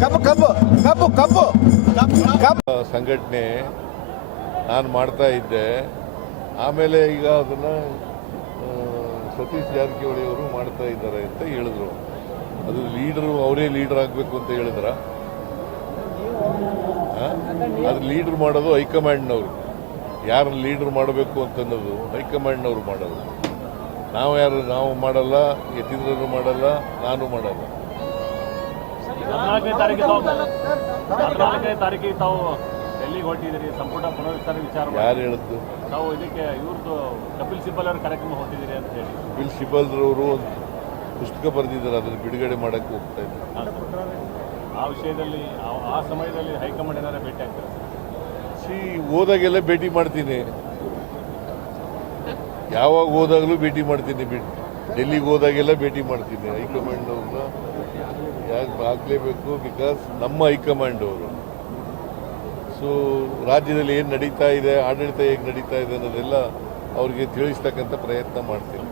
ಕಬ್ಬು ಕಬ್ಬು ಕಬ್ಬು ಕಬ್ಬು ಕಬ್ಬು ಸಂಘಟನೆ ನಾನು ಮಾಡ್ತಾ ಇದ್ದೆ. ಆಮೇಲೆ ಈಗ ಅದನ್ನ ಸತೀಶ್ ಜಾರಕಿಹೊಳಿ ಅವರು ಮಾಡ್ತಾ ಇದ್ದಾರೆ ಅಂತ ಹೇಳಿದ್ರು. ಅದು ಲೀಡರು ಅವರೇ ಲೀಡರ್ ಆಗಬೇಕು ಅಂತ ಹೇಳಿದ್ರ? ಅದು ಲೀಡರ್ ಮಾಡೋದು ಹೈಕಮಾಂಡ್ನವರು. ಯಾರನ್ನ ಲೀಡರ್ ಮಾಡಬೇಕು ಅಂತನ್ನೋದು ಹೈಕಮಾಂಡ್ನವರು ಮಾಡೋದು. ನಾವು ಮಾಡಲ್ಲ, ಯತೀಂದ್ರರು ಮಾಡಲ್ಲ, ನಾನು ಮಾಡಲ್ಲ. 14ನೇ ತಾರೀಕಿಗೆ ತಾವು ಡೆಲ್ಲಿಗೆ ಹೊರಟಿದ್ದೀರಿ, ಸಂಪುಟ ಪುನರ್ವಿಚಾರ ವಿಚಾರ ಯಾರು ಹೇಳಿದ್ದು? ತಾವು ಇದಕ್ಕೆ ಇವ್ರದ್ದು ಕಪಿಲ್ ಸಿಬಲ್ ಅವರ ಕಾರ್ಯಕ್ರಮ ಹೊರಟಿದ್ದೀರಿ ಅಂತ ಹೇಳಿ. ಕಪಿಲ್ ಸಿಬಲ್ರವರು ಒಂದು ಪುಸ್ತಕ ಬರೆದಿದ್ದಾರೆ, ಅದನ್ನು ಬಿಡುಗಡೆ ಮಾಡಕ್ಕೆ ಹೋಗ್ತಾ ಇದ್ದಾರೆ. ಆ ವಿಷಯದಲ್ಲಿ ಆ ಸಮಯದಲ್ಲಿ ಹೈಕಮಾಂಡ್ ಏನಾರ ಭೇಟಿ ಆಗ್ತಾರೆ? ಹೋದಾಗೆಲ್ಲ ಭೇಟಿ ಮಾಡ್ತೀನಿ, ಯಾವಾಗ ಹೋದಾಗಲೂ ಭೇಟಿ ಮಾಡ್ತೀನಿ. ಡೆಲ್ಲಿಗೆ ಹೋದಾಗೆಲ್ಲ ಭೇಟಿ ಮಾಡ್ತೀನಿ. ಹೈಕಮಾಂಡ್ ಅವ್ರನ್ನ ಯಾಕೆ ಆಗಲೇಬೇಕು, ಬಿಕಾಸ್ ನಮ್ಮ ಹೈಕಮಾಂಡ್ ಅವರು. ಸೊ ರಾಜ್ಯದಲ್ಲಿ ಏನು ನಡೀತಾ ಇದೆ, ಆಡಳಿತ ಹೇಗೆ ನಡೀತಾ ಇದೆ ಅನ್ನೋದೆಲ್ಲ ಅವ್ರಿಗೆ ತಿಳಿಸ್ತಕ್ಕಂಥ ಪ್ರಯತ್ನ ಮಾಡ್ತೀನಿ.